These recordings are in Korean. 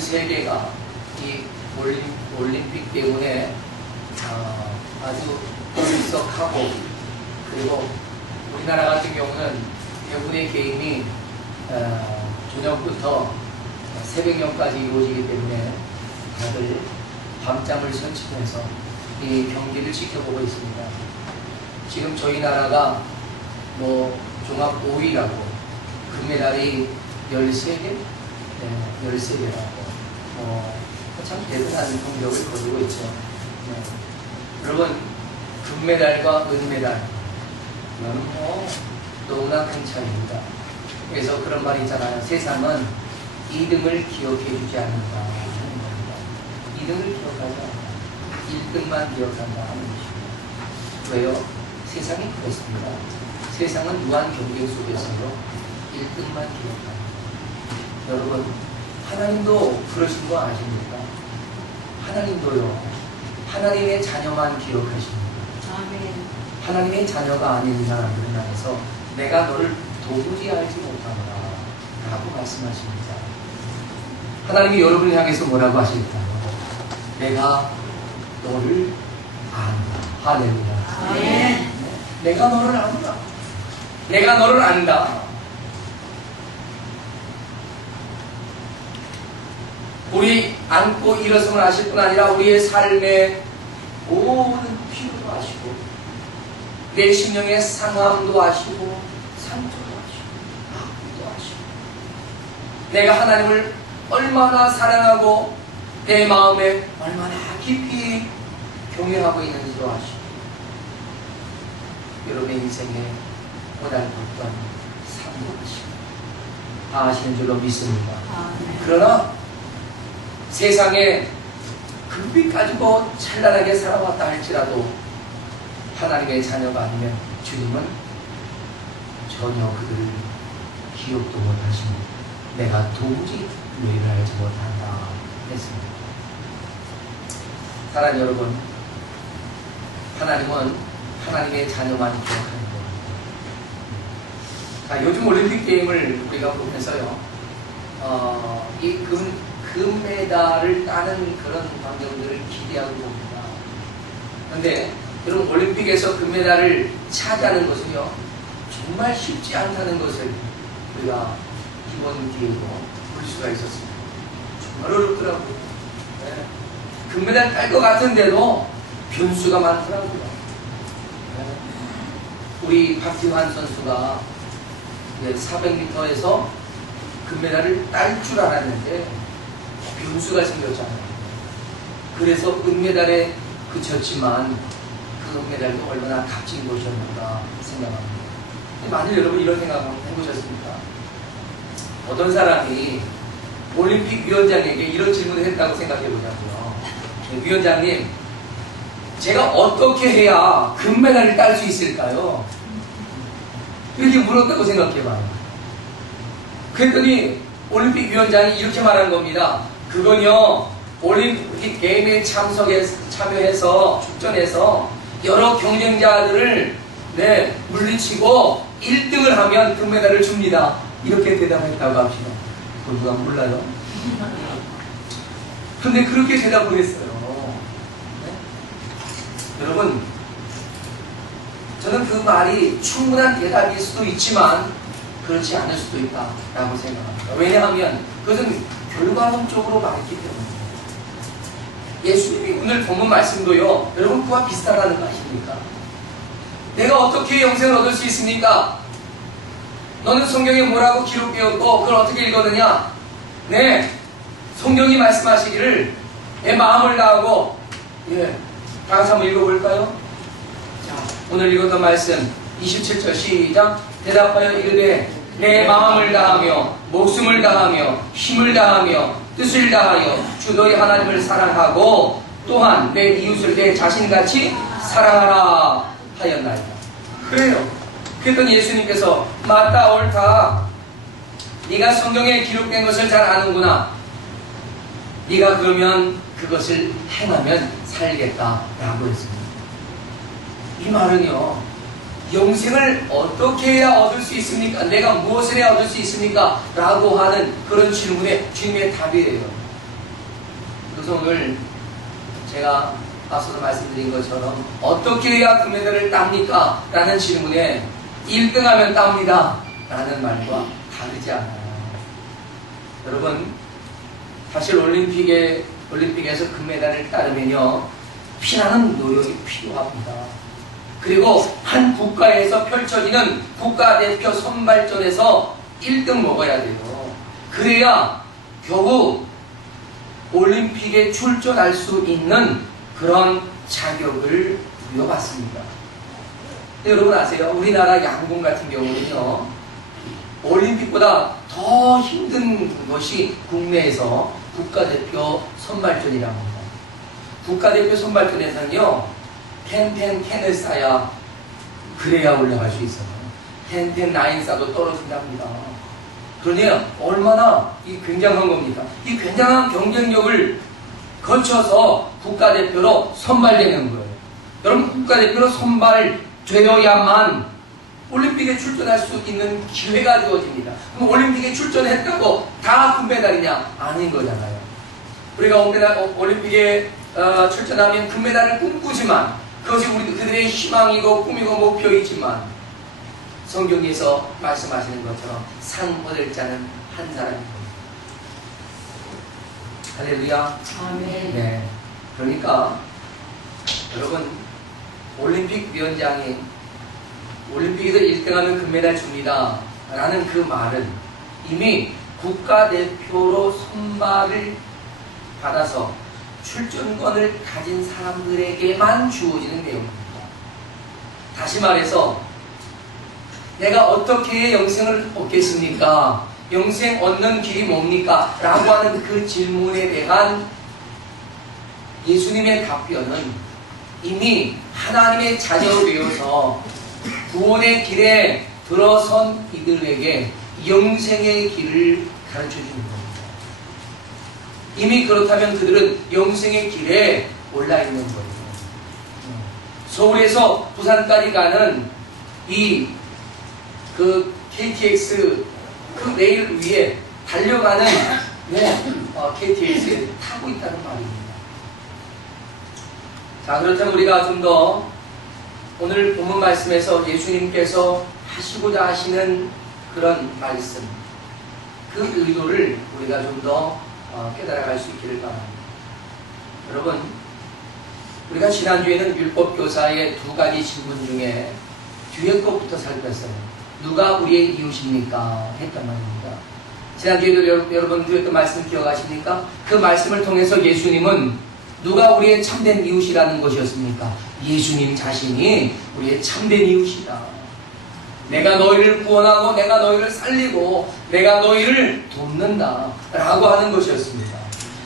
세계가 이 올림픽 때문에 아주 불석하고, 그리고 우리나라 같은 경우는 대부분의 게임이 저녁부터 새벽녘까지 이루어지기 때문에 다들 밤잠을 설치면서 이 경기를 지켜보고 있습니다. 지금 저희 나라가 종합 5위라고, 금메달이 13개? 네, 13개라고 참 대단한 성적을 거두고 있죠. 네. 여러분, 금메달과 은메달, 이거는 너무나 큰 차이입니다. 그래서 그런 말이 있잖아요. 세상은 2등을 기억해 주지 않는다 하는 겁니다. 2등을 기억하지 않는다. 1등만 기억한다 하는 것입니다. 왜요? 세상이 그렇습니다. 세상은 무한 경쟁 속에서요 1등만 기억합니다. 여러분, 하나님도 그러신 거 아십니까? 하나님도요, 하나님의 자녀만 기억하십니다. 아멘. 하나님의 자녀가 아닌 사람들을 향해서 내가 너를 도무지 알지 못하노라 라고 말씀하십니다. 하나님이 여러분을 향해서 뭐라고 하실까요? 내가 너를 안다. 할렐루야. 아멘. 내가 너를 안다. 내가 너를 안다. 우리 안고 일어섬을 아실 뿐 아니라 우리의 삶의 모든 필요도 아시고, 내 심령의 상함도 아시고, 상처도 아시고, 아픔도 아시고, 내가 하나님을 얼마나 사랑하고 내 마음에 얼마나 깊이 경외하고 있는지도 아시고, 여러분의 인생에 고달팠던 삶도 아시고 다 아시는 줄로 믿습니다. 그러나 세상에 금빛 가지고 찬란하게 살아왔다 할지라도 하나님의 자녀가 아니면 주님은 전혀 그들을 기억도 못하시고 내가 도무지 유일을 알지 못한다 했습니다. 사랑하는 여러분, 하나님은 하나님의 자녀만 기억하는 겁니다. 자, 요즘 올림픽 게임을 우리가 보면서요, 이 금메달을 따는 그런 광경들을 기대하고 봅니다. 그런데 여러분, 올림픽에서 금메달을 차지하는 것은요 정말 쉽지 않다는 것을 우리가 이번 기회로 볼 수가 있었습니다. 정말 어렵더라고요. 네. 금메달 딸 것 같은데도 변수가 많더라고요. 네. 우리 박지환 선수가 400m에서 금메달을 딸 줄 알았는데 변수가 생겼잖아요. 그래서 은메달에 그쳤지만 그 은메달도 얼마나 값진 것이었는가 생각합니다. 만일 여러분 이런 생각 한번 해보셨습니까? 어떤 사람이 올림픽 위원장에게 이런 질문을 했다고 생각해보자고요. 위원장님, 제가 어떻게 해야 금메달을 딸 수 있을까요? 이렇게 물었다고 생각해봐요. 그랬더니 올림픽 위원장이 이렇게 말한 겁니다. 그건요, 올림픽 게임에 참여해서 출전해서 여러 경쟁자들을 물리치고 1등을 하면 금메달을 줍니다. 이렇게 대답했다고 합시다. 그걸 누가 몰라요? 근데 그렇게 대답을 했어요. 네? 여러분, 저는 그 말이 충분한 대답일 수도 있지만 그렇지 않을 수도 있다라고 생각합니다. 왜냐하면 그것은 결과론적으로 말했기 때문에. 예수님이 오늘 본문 말씀도요, 여러분 그와 비슷하다는 거 아십니까? 내가 어떻게 영생을 얻을 수 있습니까? 너는 성경에 뭐라고 기록되었고 그걸 어떻게 읽었느냐? 네, 성경이 말씀하시기를 내 마음을 다하고, 다 같이 한번 읽어볼까요? 자, 오늘 읽었던 말씀 27절 시작. 대답하여 이르되 내 마음을 다하며 목숨을 다하며 힘을 다하며 뜻을 다하여 주 너희 하나님을 사랑하고 또한 내 이웃을 내 자신같이 사랑하라 하였나이다. 그래요. 그랬더니 예수님께서 맞다, 옳다. 네가 성경에 기록된 것을 잘 아는구나. 네가 그러면 그것을 행하면 살겠다라고 했습니다. 이 말은요, 영생을 어떻게 해야 얻을 수 있습니까? 내가 무엇을 해야 얻을 수 있습니까? 라고 하는 그런 질문에 주님의 답이에요. 그래서 오늘 제가 앞서서 말씀드린 것처럼 어떻게 해야 금메달을 땁니까? 라는 질문에 1등하면 땁니다 라는 말과 다르지 않아요. 여러분, 사실 올림픽에서 금메달을 따르면요, 피나는 노력이 필요합니다. 그리고 한 국가에서 펼쳐지는 국가대표 선발전에서 1등 먹어야 돼요. 그래야 겨우 올림픽에 출전할 수 있는 그런 자격을 부여받습니다. 여러분 아세요? 우리나라 양궁 같은 경우는요, 올림픽보다 더 힘든 것이 국내에서 국가대표 선발전이라고 합니다. 국가대표 선발전에서는요, 펜을 쌓아야 그래야 올라갈 수 있어요. 10, 9 쌓아도 떨어진답니다. 그러니 얼마나 이 굉장한 겁니까? 이 굉장한 경쟁력을 거쳐서 국가대표로 선발되는 거예요. 여러분, 국가대표로 선발되어야만 올림픽에 출전할 수 있는 기회가 주어집니다. 그럼 올림픽에 출전했다고 다 금메달이냐? 아닌 거잖아요. 우리가 올림픽에 출전하면 금메달을 꿈꾸지만 그것이 그들의 희망이고 꿈이고 목표이지만 성경에서 말씀하시는 것처럼 상 얻을 자는 한 사람입니다. 할렐루야. 아멘. 네. 그러니까 여러분, 올림픽 위원장이 올림픽에서 1등하면 금메달 줍니다 라는 그 말은 이미 국가대표로 선발을 받아서 출전권을 가진 사람들에게만 주어지는 내용입니다. 다시 말해서 내가 어떻게 영생을 얻겠습니까? 영생 얻는 길이 뭡니까? 라고 하는 그 질문에 대한 예수님의 답변은 이미 하나님의 자녀로 되어서 구원의 길에 들어선 이들에게 영생의 길을 가르쳐 주는 겁니다. 이미 그렇다면 그들은 영생의 길에 올라 있는 거예요. 서울에서 부산까지 가는 그 KTX 그 레일 위에 달려가는 KTX를 타고 있다는 말입니다. 자, 그렇다면 우리가 좀 더 오늘 본문 말씀에서 예수님께서 하시고자 하시는 그런 말씀, 그 의도를 우리가 좀 더 깨달아갈 수 있기를 바랍니다. 여러분, 우리가 지난주에는 율법교사의 두 가지 질문 중에 뒤에 것부터 살폈어요. 누가 우리의 이웃입니까? 했단 말입니다. 지난주에도 여러분 드렸던 말씀 기억하십니까? 그 말씀을 통해서 예수님은 누가 우리의 참된 이웃이라는 것이었습니까? 예수님 자신이 우리의 참된 이웃이다. 내가 너희를 구원하고 내가 너희를 살리고 내가 너희를 돕는다 라고 하는 것이었습니다.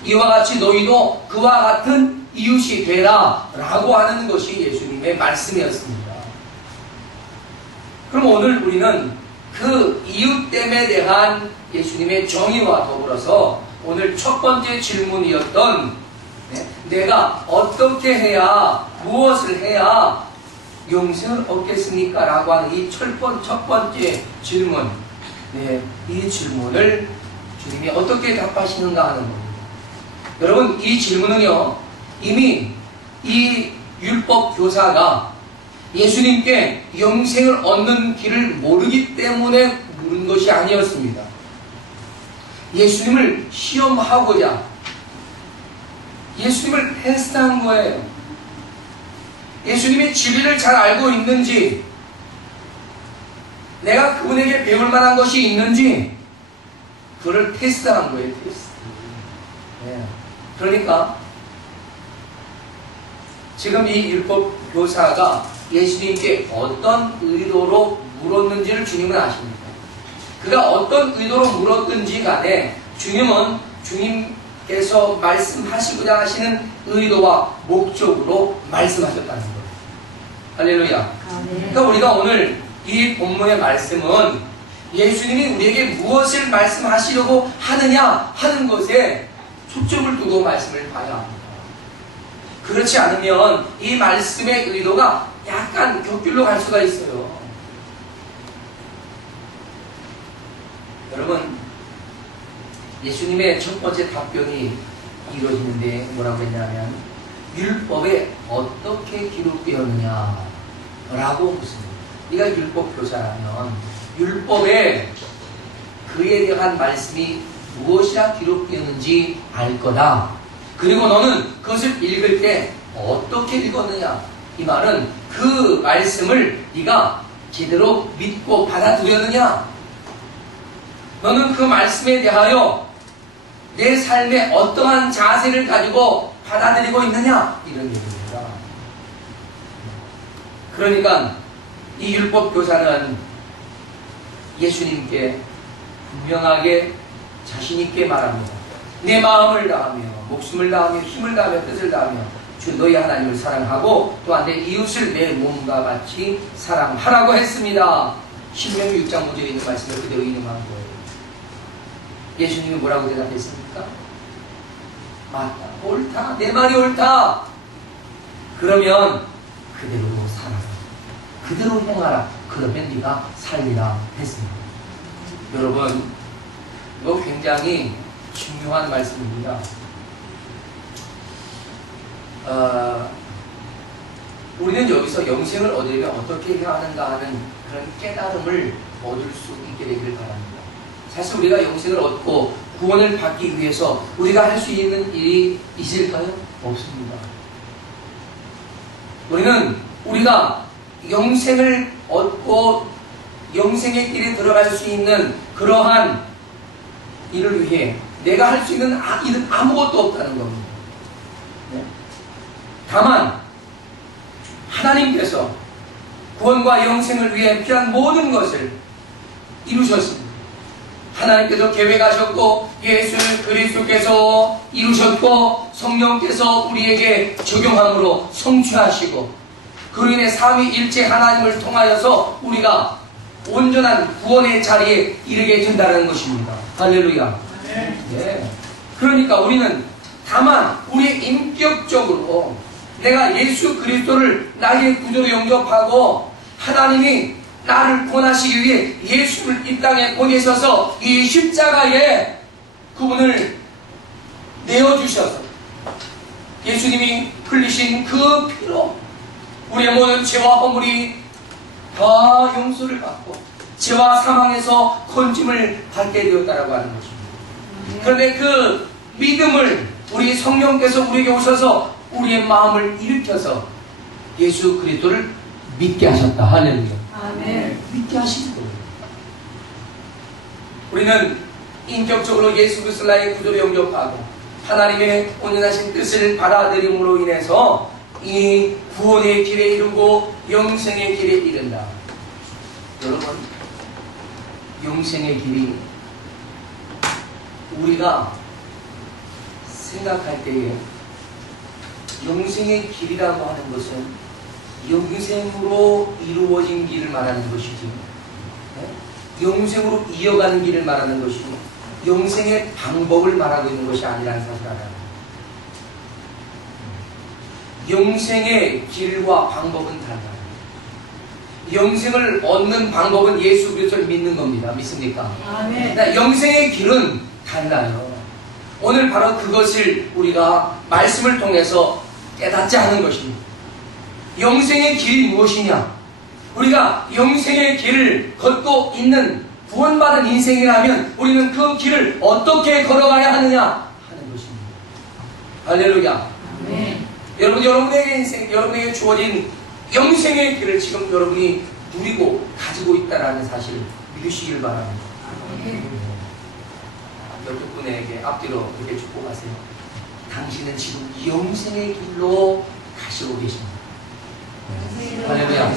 이와 같이 너희도 그와 같은 이웃이 되라 라고 하는 것이 예수님의 말씀이었습니다. 그럼 오늘 우리는 그 이웃됨에 대한 예수님의 정의와 더불어서 오늘 첫 번째 질문이었던 내가 어떻게 해야, 무엇을 해야 영생을 얻겠습니까? 라고 하는 이 첫 번째 질문, 이 질문을 주님이 어떻게 답하시는가 하는 겁니다. 여러분, 이 질문은요, 이미 이 율법 교사가 예수님께 영생을 얻는 길을 모르기 때문에 물은 것이 아니었습니다. 예수님을 시험하고자 예수님을 테스트한 거예요. 예수님이 진리를 잘 알고 있는지, 내가 그분에게 배울 만한 것이 있는지, 그를 테스트한 거예요, 테스트. 그러니까, 지금 이 율법 교사가 예수님께 어떤 의도로 물었는지를 주님은 아십니다. 그가 어떤 의도로 물었든지 간에 주님은 주님께서 말씀하시고자 하시는 의도와 목적으로 말씀하셨다는 거예요. 할렐루야. 그러니까 우리가 오늘 이 본문의 말씀은 예수님이 우리에게 무엇을 말씀하시려고 하느냐 하는 것에 초점을 두고 말씀을 봐야 합니다. 그렇지 않으면 이 말씀의 의도가 약간 곁길로 갈 수가 있어요. 여러분, 예수님의 첫 번째 답변이 이루어지는데 뭐라고 했냐면 율법에 어떻게 기록되었느냐 라고 묻습니다. 네가 율법 교사라면 율법에 그에 대한 말씀이 무엇이라 기록되었는지 알 거다. 그리고 너는 그것을 읽을 때 어떻게 읽었느냐. 이 말은 그 말씀을 네가 제대로 믿고 받아들였느냐. 너는 그 말씀에 대하여 내 삶에 어떠한 자세를 가지고 받아들이고 있느냐. 이런 얘기입니다. 그러니까 이 율법 교사는 예수님께 분명하게 자신있게 말합니다. 내 마음을 다하며 목숨을 다하며 힘을 다하며 뜻을 다하며 주 너희 하나님을 사랑하고 또한 내 이웃을 내 몸과 같이 사랑하라고 했습니다. 신명기 6장 5절에 있는 말씀을 그대로 인용한 거예요. 예수님이 뭐라고 대답했습니까? 맞다, 옳다, 내 말이 옳다. 그러면 그대로 살아라, 그대로 행하라. 그러면 네가 살리라 했습니다. 여러분, 이거 굉장히 중요한 말씀입니다. 우리는 여기서 영생을 얻으려면 어떻게 해야 하는가 하는 그런 깨달음을 얻을 수 있게 되기를 바랍니다. 사실 우리가 영생을 얻고 구원을 받기 위해서 우리가 할 수 있는 일이 있을까요? 없습니다. 우리는 우리가 영생을 얻고 영생의 길에 들어갈 수 있는 그러한 일을 위해 내가 할 수 있는 일은 아무것도 없다는 겁니다. 네? 다만 하나님께서 구원과 영생을 위해 필요한 모든 것을 이루셨습니다. 하나님께서 계획하셨고 예수 그리스도께서 이루셨고 성령께서 우리에게 적용함으로 성취하시고 그로 인해 삼위일체 하나님을 통하여서 우리가 온전한 구원의 자리에 이르게 된다는 것입니다. 할렐루야. 네. 그러니까 우리는 다만 우리의 인격적으로 내가 예수 그리스도를 나의 구주로 영접하고 하나님이 나를 구원하시기 위해 예수를 이 땅에 보내셔서 이 십자가에 그분을 내어주셔서 예수님이 흘리신 그 피로 우리의 모든 죄와 허물이 다 용서를 받고 죄와 사망에서 건짐을 받게 되었다라고 하는 것입니다. 그런데 그 믿음을 우리 성령께서 우리에게 오셔서 우리의 마음을 일으켜서 예수 그리스도를 믿게 하셨다. 할렐루야. 아멘. 믿게 하신 거예요. 우리는 인격적으로 예수 그리스도를 나의 구주로 영접하고 하나님의 온전하신 뜻을 받아들임으로 인해서 이 구원의 길에 이르고 영생의 길에 이른다. 여러분, 영생의 길이 우리가 생각할 때에 영생의 길이라고 하는 것은 영생으로 이루어진 길을 말하는 것이지, 영생으로 이어가는 길을 말하는 것이지 영생의 방법을 말하고 있는 것이 아니라는 사실을 알아야 합니다. 영생의 길과 방법은 달라요. 영생을 얻는 방법은 예수 그리스도를 믿는 겁니다. 믿습니까? 아멘. 영생의 길은 달라요. 오늘 바로 그것을 우리가 말씀을 통해서 깨닫지 않은 것입니다. 영생의 길이 무엇이냐? 우리가 영생의 길을 걷고 있는 구원받은 인생이라면 우리는 그 길을 어떻게 걸어가야 하느냐 하는 것입니다. 할렐루야. 아멘. 여러분에게 인생, 여러분에게 주어진 영생의 길을 지금 여러분이 누리고 가지고 있다는 사실을 믿으시길 바랍니다. 옆에 분에게 앞뒤로 이렇게 축복하세요. 당신은 지금 영생의 길로 가시고 계십니다. 할렐루야.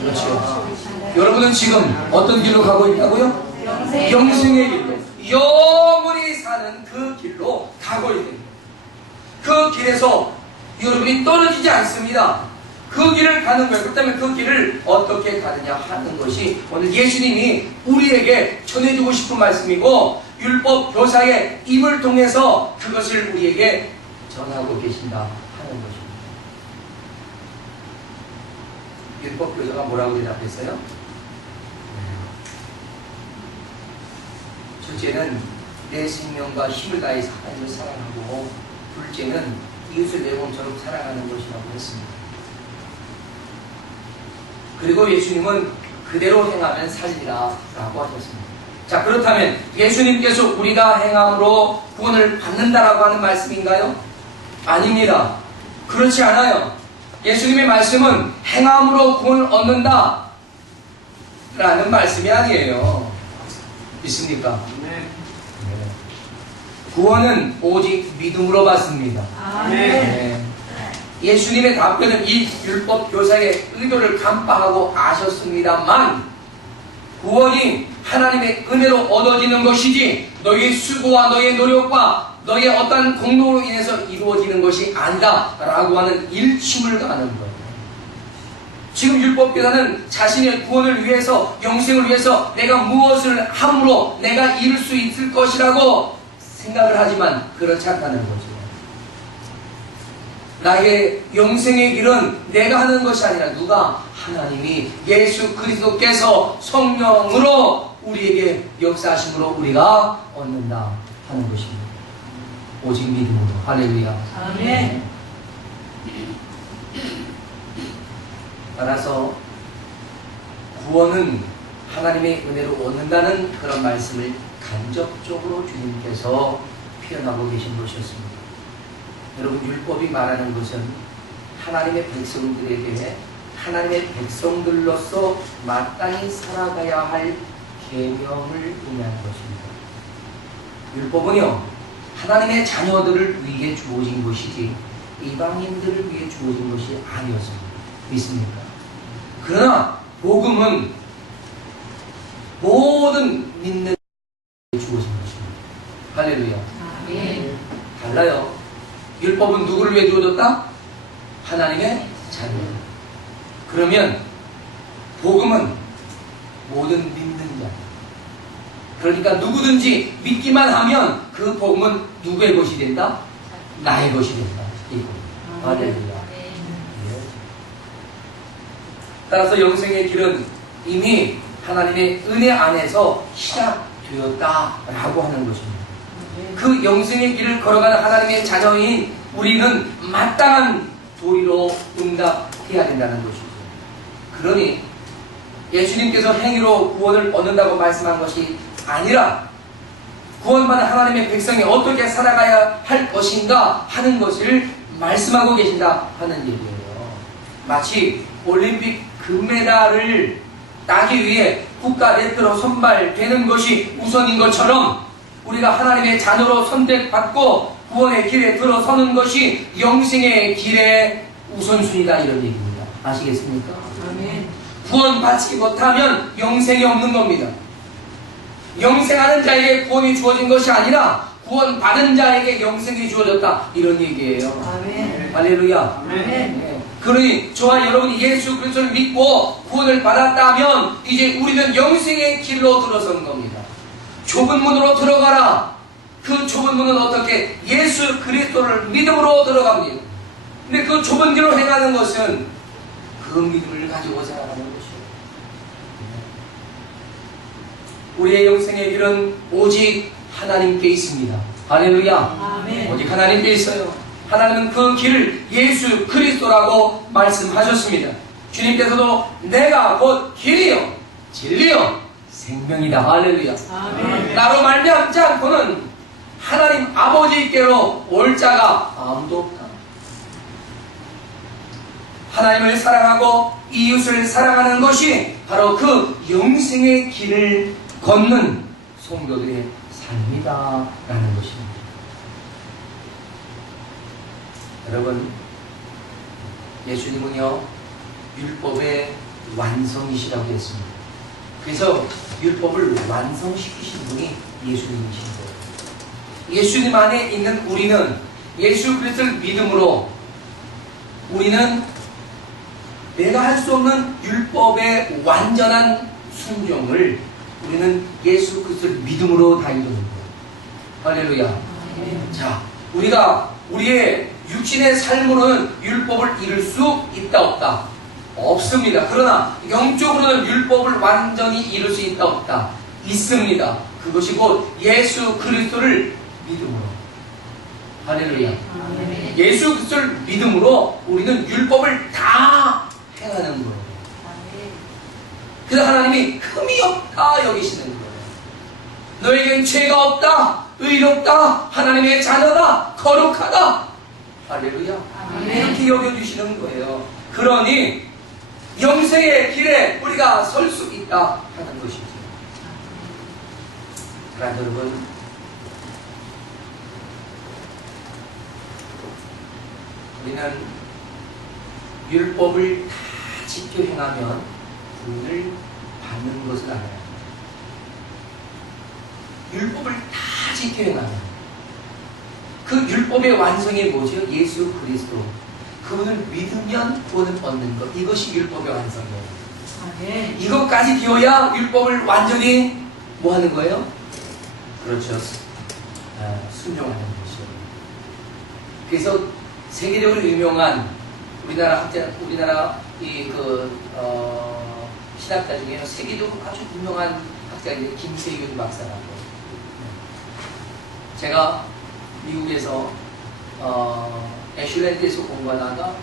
그렇죠. 여러분은 지금 어떤 길로 가고 있다고요? 영생의 길로, 영원히 사는 그 길로 가고 있습니다. 그 길에서 여러분이 떨어지지 않습니다. 그 길을 가는 거예요. 그렇다면 그 길을 어떻게 가느냐 하는 것이 오늘 예수님이 우리에게 전해주고 싶은 말씀이고 율법 교사의 입을 통해서 그것을 우리에게 전하고 계신다 하는 것입니다. 율법 교사가 뭐라고 대답했어요? 첫째는 내 생명과 힘을 다해서 하나님을 사랑하고 둘째는 이웃을 내 몸처럼 사랑하는 것이라고 했습니다. 그리고 예수님은 그대로 행하면 살리라 라고 하셨습니다. 자, 그렇다면 예수님께서 우리가 행함으로 구원을 받는다라고 하는 말씀인가요? 아닙니다. 그렇지 않아요. 예수님의 말씀은 행함으로 구원을 얻는다 라는 말씀이 아니에요. 믿습니까? 네. 구원은 오직 믿음으로 받습니다. 네. 예수님의 답변은 이 율법 교사의 의도를 간파하고 아셨습니다만, 구원이 하나님의 은혜로 얻어지는 것이지 너희의 수고와 너희의 노력과 너희의 어떤 공로로 인해서 이루어지는 것이 아니다 라고 하는 일침을 가는 거예요. 지금 율법교사는 자신의 구원을 위해서, 영생을 위해서 내가 무엇을 함으로 내가 이룰 수 있을 것이라고 생각을 하지만 그렇지 않다는 거죠. 나의 영생의 길은 내가 하는 것이 아니라 누가? 하나님이 예수 그리스도께서 성령으로 우리에게 역사하심으로 우리가 얻는다 하는 것입니다. 오직 믿음으로. 할렐루야. 아멘. 따라서 구원은 하나님의 은혜로 얻는다는 그런 말씀을 간접적으로 주님께서 표현하고 계신 것이었습니다. 여러분, 율법이 말하는 것은 하나님의 백성들에게 하나님의 백성들로서 마땅히 살아가야 할 계명을 의미하는 것입니다. 율법은요, 하나님의 자녀들을 위해 주어진 것이지 이방인들을 위해 주어진 것이 아니었습니다. 믿습니까? 그러나 복음은 모든 믿는 자에게 주어진 것입니다. 할렐루야. 아멘. 달라요. 율법은 누구를 위해 주어졌다? 하나님의 자녀. 그러면 복음은 모든 믿는 자. 그러니까 누구든지 믿기만 하면 그 복음은 누구의 것이 된다? 나의 것이 된다. 이거. 할렐루야. 따라서 영생의 길은 이미 하나님의 은혜 안에서 시작되었다라고 하는 것입니다. 그 영생의 길을 걸어가는 하나님의 자녀인 우리는 마땅한 도리로 응답해야 된다는 것이죠. 그러니 예수님께서 행위로 구원을 얻는다고 말씀한 것이 아니라 구원받은 하나님의 백성이 어떻게 살아가야 할 것인가 하는 것을 말씀하고 계신다 하는 얘기예요. 마치 올림픽 금메달을 따기 위해 국가대표로 선발되는 것이 우선인 것처럼 우리가 하나님의 자녀로 선택받고 구원의 길에 들어서는 것이 영생의 길의 우선순위다, 이런 얘기입니다. 아시겠습니까? 아멘. 구원받지 못하면 영생이 없는 겁니다. 영생하는 자에게 구원이 주어진 것이 아니라 구원받은 자에게 영생이 주어졌다, 이런 얘기예요. 아멘. 할렐루야. 아멘. 네. 그러니 저와 여러분이 예수 그리스도를 믿고 구원을 받았다면 이제 우리는 영생의 길로 들어서는 겁니다. 좁은 문으로 들어가라. 그 좁은 문은 어떻게? 예수 그리스도를 믿음으로 들어갑니다. 근데 그 좁은 길로 행하는 것은 그 믿음을 가지고 살아가는 것이에요. 우리의 영생의 길은 오직 하나님께 있습니다. 할렐루야. 아멘. 오직 하나님께 있어요. 하나님은 그 길을 예수 그리스도라고 말씀하셨습니다. 주님께서도 내가 곧 길이요 진리요 생명이다. 할렐루야. 아멘. 나로 말미암지 않고는 하나님 아버지께로 올 자가 아무도 없다. 하나님을 사랑하고 이웃을 사랑하는 것이 바로 그 영생의 길을 걷는 성도들의 삶이다 라는 것입니다. 여러분, 예수님은요 율법의 완성이시라고 했습니다. 그래서 율법을 완성시키신 분이 예수님이신 거예요. 예수님 안에 있는 우리는 예수 그리스도를 믿음으로 우리는 내가 할 수 없는 율법의 완전한 순종을 우리는 예수 그리스도를 믿음으로 다 이루는 거예요. 할렐루야. 자, 우리가 우리의 육신의 삶으로는 율법을 이룰 수 있다 없다? 없습니다. 그러나 영적으로는 율법을 완전히 이룰 수 있다 없다? 있습니다. 그것이 곧 예수 그리스도를 믿음으로. 할렐루야. 아멘. 예수 그리스도를 믿음으로 우리는 율법을 다 행하는 거예요. 아멘. 그래서 하나님이 흠이 없다 여기시는 거예요. 너에겐 죄가 없다, 의롭다, 하나님의 자녀다, 거룩하다. 할렐루야. 아멘. 이렇게 여겨주시는 거예요. 그러니 영생의 길에 우리가 설 수 있다 하는 것이죠. 사랑하는 여러분, 우리는 율법을 다 지켜 행하면 구원을 받는 것을 알아야 합니다. 율법을 다 지켜 행하면 그 율법의 완성이 뭐죠? 예수 그리스도. 그분을 믿으면 구원을 얻는 것. 이것이 율법의 완성이에요. 아멘. 이것까지 되어야 율법을 완전히 뭐 하는 거예요? 그렇죠. 순종하는 것이요. 그래서 세계적으로 유명한 우리나라 신학자 중에 세계적으로 아주 유명한 학자인데 김세윤 박사라고. 제가 미국에서 애슐랜드에서 공부하다가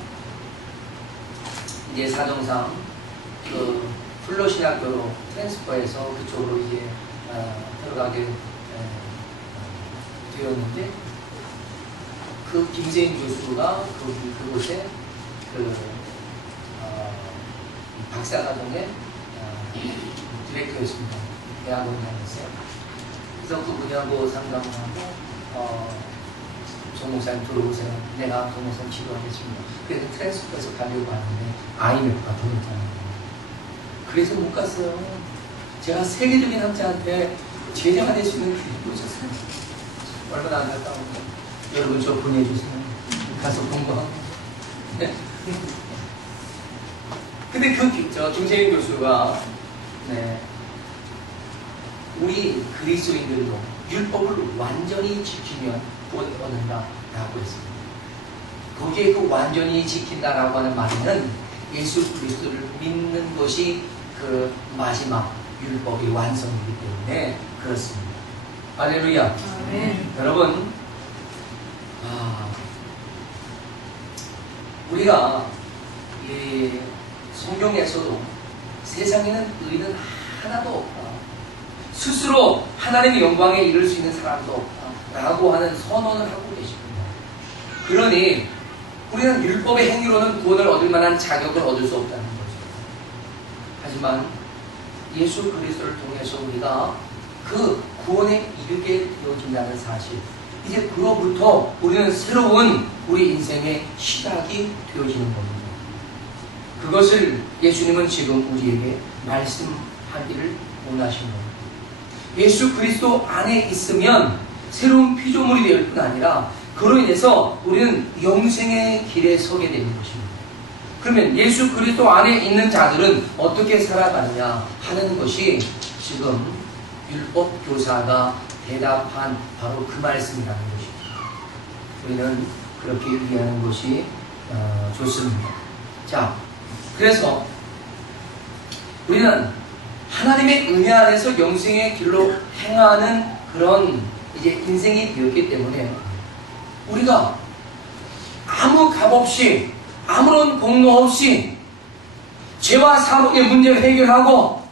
이제 사정상 그 플러신학교로 트랜스퍼해서 그쪽으로 이제 들어가게 되었는데 그 김세인 교수가 그곳에 박사과정의 디렉터였습니다. 대학원 다녔어요. 그래서 그분하고 상담하고 정 목사님 들어오세요. 내가 정 목사님 기도하겠습니다. 그래서 트랜스퍼에서 가려고 하는데 IMF가 더 있다는 거예요. 그래서 못 갔어요. 제가 세계적인 학자한테 제자가 될 수 있는 기회도 있었어요. 얼마나 안타까운데. 여러분 저 보내주세요. 가서 공부하고. 네. 근데 김세인 교수가 우리 그리스도인들도 율법을 완전히 지키면 구원을 얻는다라고 했습니다. 거기에 그 완전히 지킨다라고 하는 말은 예수 그리스도를 믿는 것이 그 마지막 율법의 완성이기 때문에 그렇습니다. 할렐루야. 아멘. 여러분, 우리가 이 성경에서도 세상에는 의는 하나도 없다. 스스로 하나님의 영광에 이를 수 있는 사람도 없다라고 하는 선언을 하고 계십니다. 그러니 우리는 율법의 행위로는 구원을 얻을 만한 자격을 얻을 수 없다는 거죠. 하지만 예수 그리스도를 통해서 우리가 그 구원에 이르게 되어진다는 사실, 이제 그로부터 우리는 새로운 우리 인생의 시작이 되어지는 겁니다. 그것을 예수님은 지금 우리에게 말씀하기를 원하신 겁니다. 예수 그리스도 안에 있으면 새로운 피조물이 될 뿐 아니라 그로 인해서 우리는 영생의 길에 서게 되는 것입니다. 그러면 예수 그리스도 안에 있는 자들은 어떻게 살아가느냐 하는 것이 지금 율법 교사가 대답한 바로 그 말씀이라는 것입니다. 우리는 그렇게 이해하는 것이 좋습니다. 자, 그래서 우리는 하나님의 은혜 안에서 영생의 길로 행하는 그런 이제 인생이 되었기 때문에 우리가 아무 값 없이 아무런 공로 없이 죄와 사복의 문제를 해결하고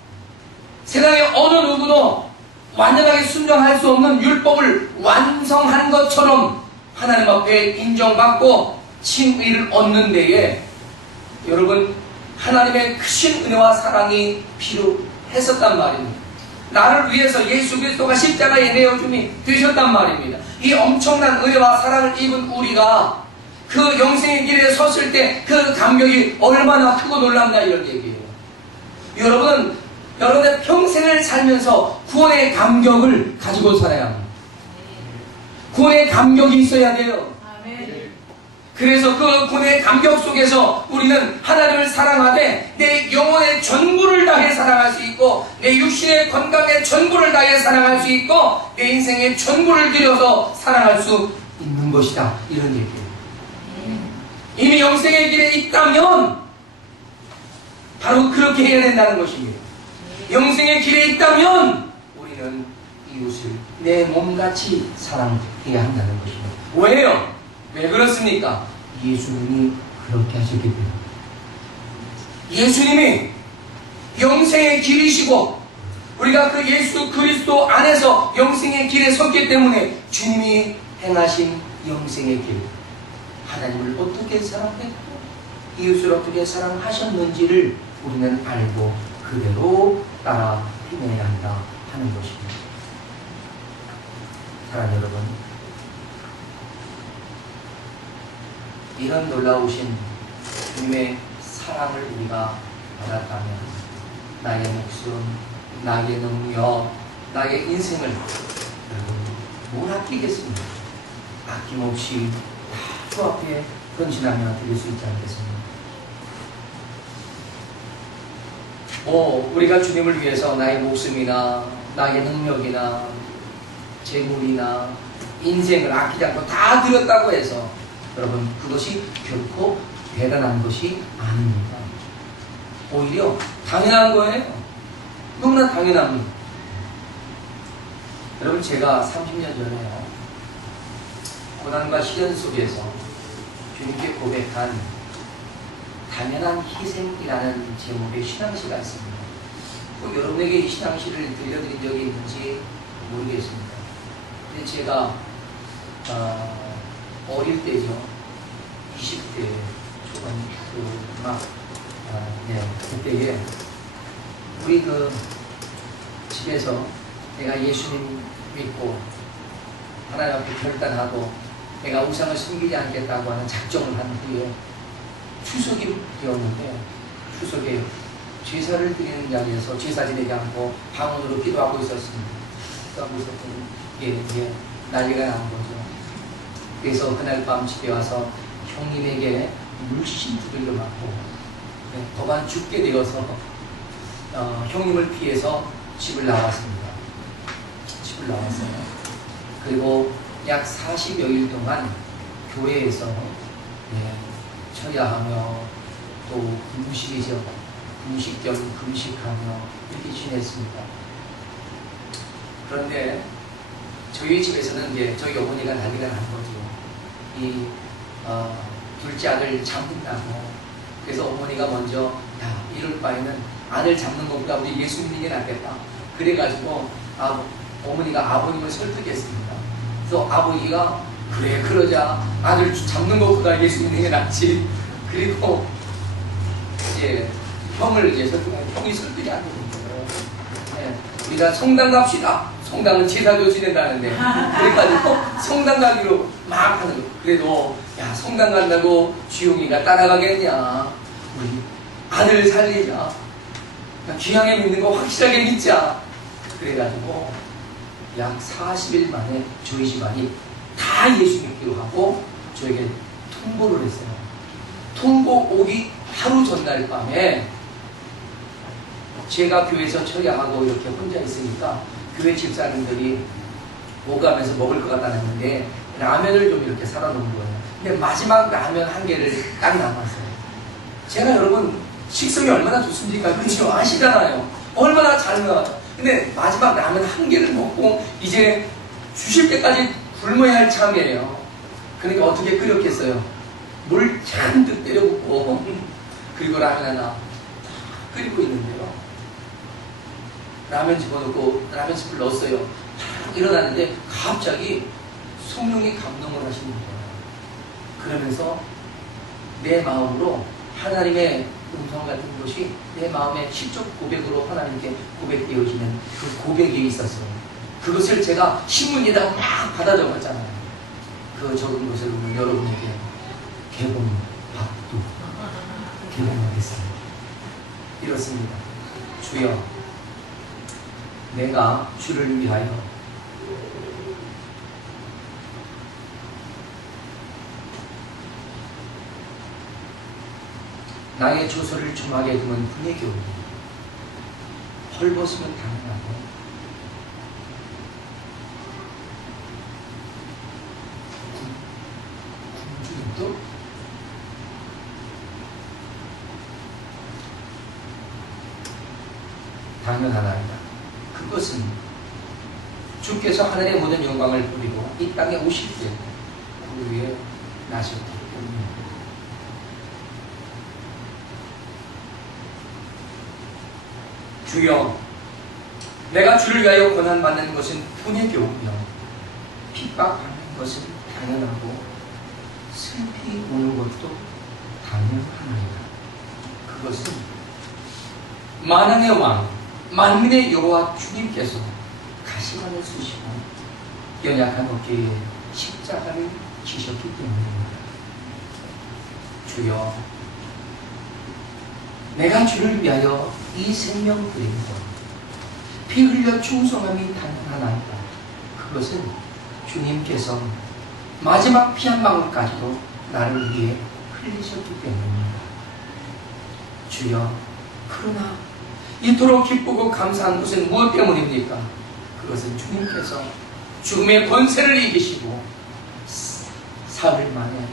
세상의 어느 누구도 완전하게 순종할 수 없는 율법을 완성한 것처럼 하나님 앞에 인정받고 칭의를 얻는 데에 여러분 하나님의 크신 은혜와 사랑이 필요했었단 말입니다. 나를 위해서 예수 그리스도가 십자가에 내어줌이 되셨단 말입니다. 이 엄청난 은혜와 사랑을 입은 우리가 그 영생의 길에 섰을 때 그 감격이 얼마나 크고 놀랍나 이런 얘기예요. 여러분은 여러분의 평생을 살면서 구원의 감격을 가지고 살아야 합니다. 구원의 감격이 있어야 돼요. 아멘. 그래서 그 구원의 감격 속에서 우리는 하나님을 사랑하되 내 영혼의 전부를 다해 사랑할 수 있고 내 육신의 건강의 전부를 다해 사랑할 수 있고 내 인생의 전부를 들여서 사랑할 수 있는 것이다. 이런 얘기예요. 이미 영생의 길에 있다면 바로 그렇게 해야 된다는 것입니다. 영생의 길에 있다면 우리는 이웃을 내 몸같이 사랑해야 한다는 것입니다. 왜요? 왜 그렇습니까? 예수님이 그렇게 하셨기 때문에. 예수님이 영생의 길이시고 우리가 그 예수 그리스도 안에서 영생의 길에 섰기 때문에 주님이 행하신 영생의 길, 하나님을 어떻게 사랑했고 이웃을 어떻게 사랑하셨는지를 우리는 알고 그대로 따라 행해야 한다 하는 것입니다. 사랑하는 여러분, 이런 놀라우신 주님의 사랑을 우리가 받았다면 나의 목숨, 나의 능력, 나의 인생을 여러분 뭘 아끼겠습니까? 아낌없이 다 주 앞에 헌신하며 드릴 수 있지 않겠습니까? 우리가 주님을 위해서 나의 목숨이나 나의 능력이나 재물이나 인생을 아끼지 않고 다 드렸다고 해서 여러분 그것이 결코 대단한 것이 아닙니다. 오히려 당연한 거예요. 너무나 당연합니다. 여러분 제가 30년 전에요, 고난과 시련 속에서 주님께 고백한 당연한 희생이라는 제목의 신앙시가 있습니다. 꼭 여러분에게 이 신앙시를 들려드린 적이 있는지 모르겠습니다. 근데 제가 어릴 때죠, 20대 초반 그때에 우리 집에서 내가 예수님 믿고 하나님 앞에 결단하고 내가 우상을 숨기지 않겠다고 하는 작정을 한 후에 추석이 되었는데, 추석에 제사를 드리는 자리에서 제사 지내지 않고 방언으로 기도하고 있었습니다. 기도하고 있었더니 이게 난리가 난 거죠. 그래서 그날 밤 집에 와서 형님에게 물씬 두들겨 맞고 도반 죽게 되어서 형님을 피해서 집을 나왔습니다. 집을 나왔어요. 그리고 약 40여일 동안 교회에서 철야하며 또 금식이죠. 금식 겸 금식하며 이렇게 지냈습니다. 그런데 저희 집에서는 이제 저희 어머니가 난리가 난 거죠. 둘째 아들 잡는다고. 그래서 어머니가 먼저 이럴 바에는 아들 잡는 것보다 우리 예수 믿는 게 낫겠다. 그래가지고 어머니가 아버님을 설득했습니다. 그래서 아버지가 그래 그러자 아들 잡는 것보다 예수 믿는 게 낫지. 그리고 이제 형을 이제 설득하면 형이 설득이 안 되는 거예요. 우리가 성당 갑시다. 성당은 제사도 지낸다는데 그래가지고 성당 가기로 막 하는 거예요. 그래도 성당 간다고 주용이가 따라가겠냐. 우리 아들 살리자. 귀향에 믿는 거 확실하게 믿자. 그래가지고 약 40일 만에 저희 집안이 다 예수 믿기로 하고 저에게 통보를 했어요. 통보 오기 하루 전날 밤에 제가 교회에서 철야하고 이렇게 혼자 있으니까 교회 집사님들이 오가면서 먹을 것 같다 했는데 라면을 좀 이렇게 사다 놓은 거예요. 근데 마지막 라면 한 개를 딱 남았어요. 제가 여러분 식성이 얼마나 좋습니까? 그렇죠? 아시잖아요. 얼마나 잘 나와요. 근데 마지막 라면 한 개를 먹고 이제 주실 때까지 굶어야 할 참이에요. 그러니까 어떻게 끓였겠어요? 물 잔뜩 때려 붓고 그리고 라면 하나 끓이고 있는데요. 라면 집어넣고 라면 스프를 넣었어요. 일어났는데 갑자기 성령이 감동을 하시는 거예요. 그러면서 내 마음으로 하나님의 음성 같은 것이 내 마음의 시적 고백으로 하나님께 고백되어지는 그 고백이 있었어요. 그것을 제가 신문에다가 막 받아 적었잖아요. 그 적은 것을 오늘 여러분에게 개봉박도 개봉하겠습니다. 이렇습니다. 주여, 내가 주를 위하여 나의 조소를 중하게 두면 분의 교훈, 헐벗으면 당연하고 굶주림도 당연하나이다. 그것은 주께서 하늘의 모든 영광을 버리고 이 땅에 오실 때 그 위에 나셨기 때문입니다. 주여, 내가 주를 위하여 고난받는 것은 분의 교훈이며 핍박받는 것은 당연하고 슬피 우는 것도 당연하나이다. 그것은 만왕의 왕, 만민의 여호와 주님께서 가시관을 쓰시고 연약한 어깨에 십자가를 지셨기 때문입니다. 주여, 내가 주를 위하여 이 생명 드린 것, 피 흘려 충성함이 당연하나이다. 그것은 주님께서 마지막 피 한 방울까지도 나를 위해 흘리셨기 때문입니다. 주여, 그러나 이토록 기쁘고 감사한 것은 무엇 때문입니까? 그것은 주님께서 죽음의 권세를 이기시고 사흘 만에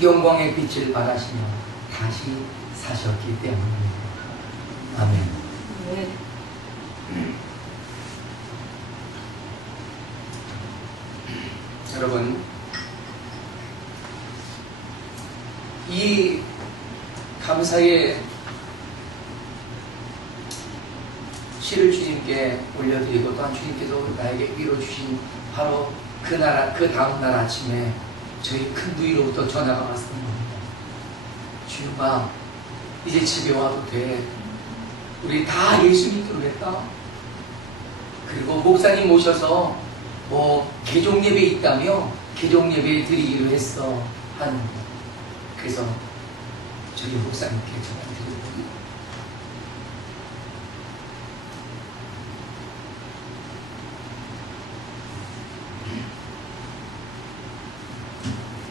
영광의 빛을 발하시며 다시 사셨기 때문입니다. 아멘. 네. 여러분, 이 감사의 시를 주님께 올려드리고 또한 주님께서 나에게 위로 주신 바로 그 다음 날 아침에 저희 큰 누이로부터 전화가 왔던 겁니다. 주님아, 이제 집에 와도 돼. 우리 다 예수 믿기로 했다. 그리고 목사님 모셔서 뭐 개종 예배 있다며 개종 예배 드리기로 했어 하는 거. 그래서 저희 목사님께 전화드리더니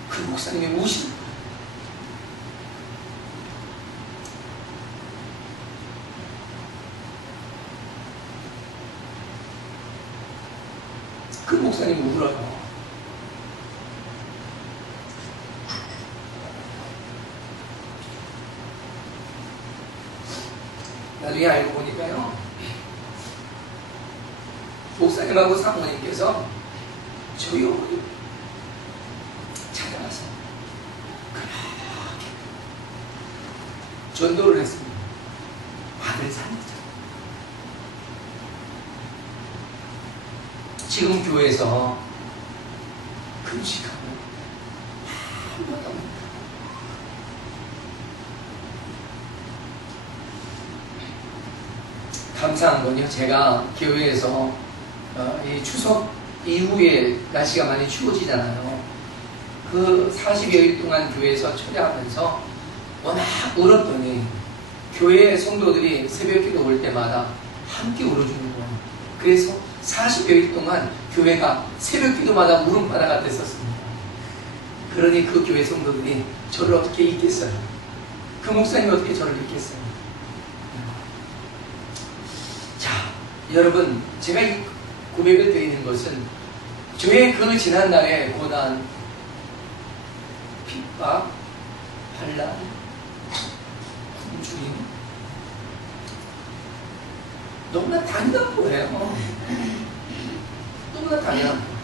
그 목사님이 우시는 거예요. 그 목사님이 울어요. 나중에 알고 보니까요, 목사님하고 사모님께서 저희 어머니 찾아가서 그렇게 전도를 했습니다. 아들 살리자. 지금 교회에서 금식하고 한번 합니다. 감사한 건요, 제가 교회에서 이 추석 이후에 날씨가 많이 추워지잖아요. 그 40여일 동안 교회에서 초대하면서 워낙 울었더니 교회 성도들이 새벽기도 올 때마다 함께 울어주는 거예요. 그래서 40여일 동안 교회가 새벽기도마다 울음바다가 됐었습니다. 그러니 그 교회 성도들이 저를 어떻게 잊겠어요? 그 목사님이 어떻게 저를 잊겠어요? 자, 여러분, 제가 이 고백을 드리는 것은 저의 그 지난날의 고난, 핍박, 반란, 굶주림, 너무나 당연한 거예요. 너무나 당연한 거예요.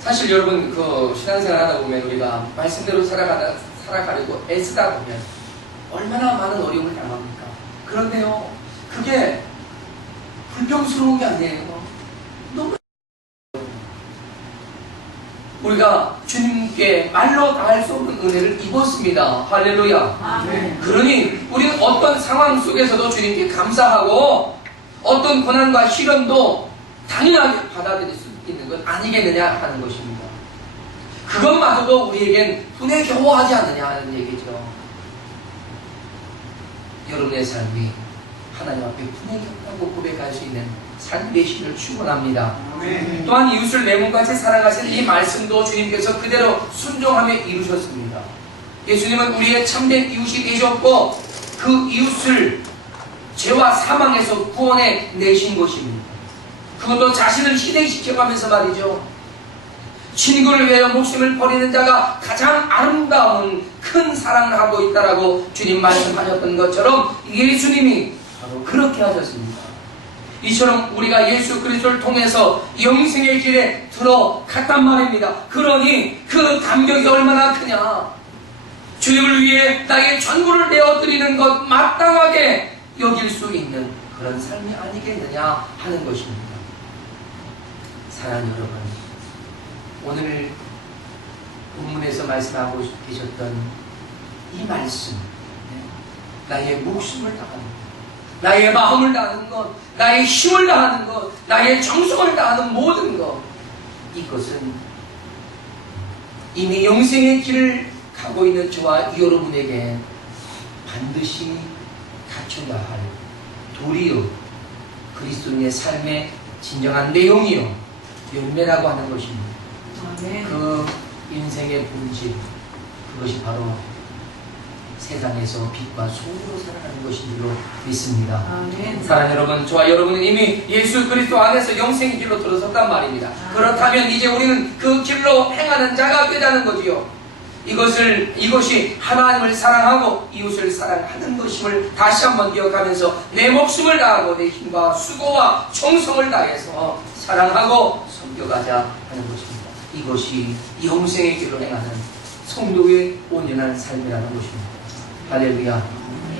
사실 여러분, 그 신앙생활 하다 보면 우리가 말씀대로 살아가려고 애쓰다 보면 얼마나 많은 어려움을 당합니까? 그런데요, 그게 불평스러운 게 아니에요. 너무 우리가 주님께 말로 다 할 수 없는 은혜를 입었습니다. 할렐루야. 아멘. 그러니 우리는 어떤 상황 속에서도 주님께 감사하고 어떤 고난과 시련도 당연하게 받아들일 수 있는 것 아니겠느냐 하는 것입니다. 그것마저도 우리에겐 분에 겨워하지 않느냐 하는 얘기죠. 여러분의 삶이 하나님 앞에 분에 겨웠다고 고백할 수 있는 삶 되시기를 축원합니다. 또한 이웃을 내 몸같이 사랑하시는 이 말씀도 주님께서 그대로 순종하며 이루셨습니다. 예수님은 우리의 참된 이웃이 되셨고 그 이웃을 죄와 사망에서 구원해 내신 것입니다. 그것도 자신을 희생시켜가면서 말이죠. 친구를 위하여 목숨을 버리는 자가 가장 아름다운 큰 사랑을 하고 있다라고 주님 말씀하셨던 것처럼 예수님이 바로 그렇게 하셨습니다. 이처럼 우리가 예수 그리스도를 통해서 영생의 길에 들어갔단 말입니다. 그러니 그 감격이 얼마나 크냐. 주님을 위해 나의 전부를 내어드리는 것 마땅하게 여길 수 있는 그런 삶이 아니겠느냐 하는 것입니다. 사랑하는 여러분, 오늘 본문에서 말씀하고 계셨던 이 말씀, 나의 목숨을 다하는 것, 나의 마음을 다하는 것, 나의 힘을 다하는 것, 나의 정성을 다하는 모든 것, 이것은 이미 영생의 길을 가고 있는 저와 여러분에게 반드시 갖춰야 할 도리요 그리스도인의 삶의 진정한 내용이요 열매라고 하는 것입니다. 아멘. 그 인생의 본질, 그것이 바로 세상에서 빛과 소금으로 살아가는 것인 줄로 믿습니다. 아멘. 사랑하는 여러분, 저와 여러분은 이미 예수 그리스도 안에서 영생의 길로 들어섰단 말입니다. 그렇다면 이제 우리는 그 길로 행하는 자가 되자는 거지요. 이것이 하나님을 사랑하고 이웃을 사랑하는 것임을 다시 한번 기억하면서 내 목숨을 다하고 내 힘과 수고와 정성을 다해서 사랑하고 섬겨가자 하는 것입니다. 이것이 영생의 길로 행하는 성도의 온전한 삶이라는 것입니다. 할렐루야.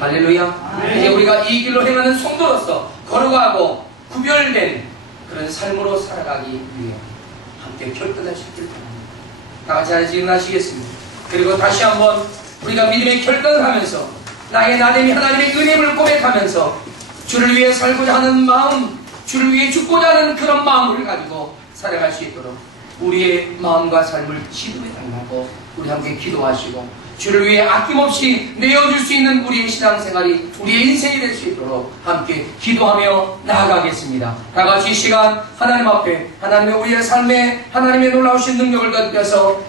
할렐루야. 이제 우리가 이 길로 행하는 성도로서 거룩하고 구별된 그런 삶으로 살아가기 위해 함께 결단하시길 바랍니다. 다 같이 하나씩 일어나시겠습니다. 그리고 다시 한번 우리가 믿음의 결단을 하면서 나의 나됨이 하나님의 은혜를 고백하면서 주를 위해 살고자 하는 마음, 주를 위해 죽고자 하는 그런 마음을 가지고 살아갈 수 있도록 우리의 마음과 삶을 지도해 달라고 우리 함께 기도하시고 주를 위해 아낌없이 내어줄 수 있는 우리의 신앙생활이 우리의 인생이 될 수 있도록 함께 기도하며 나아가겠습니다. 다 같이 이 시간 하나님 앞에 하나님의 우리의 삶에 하나님의 놀라우신 능력을 덧대서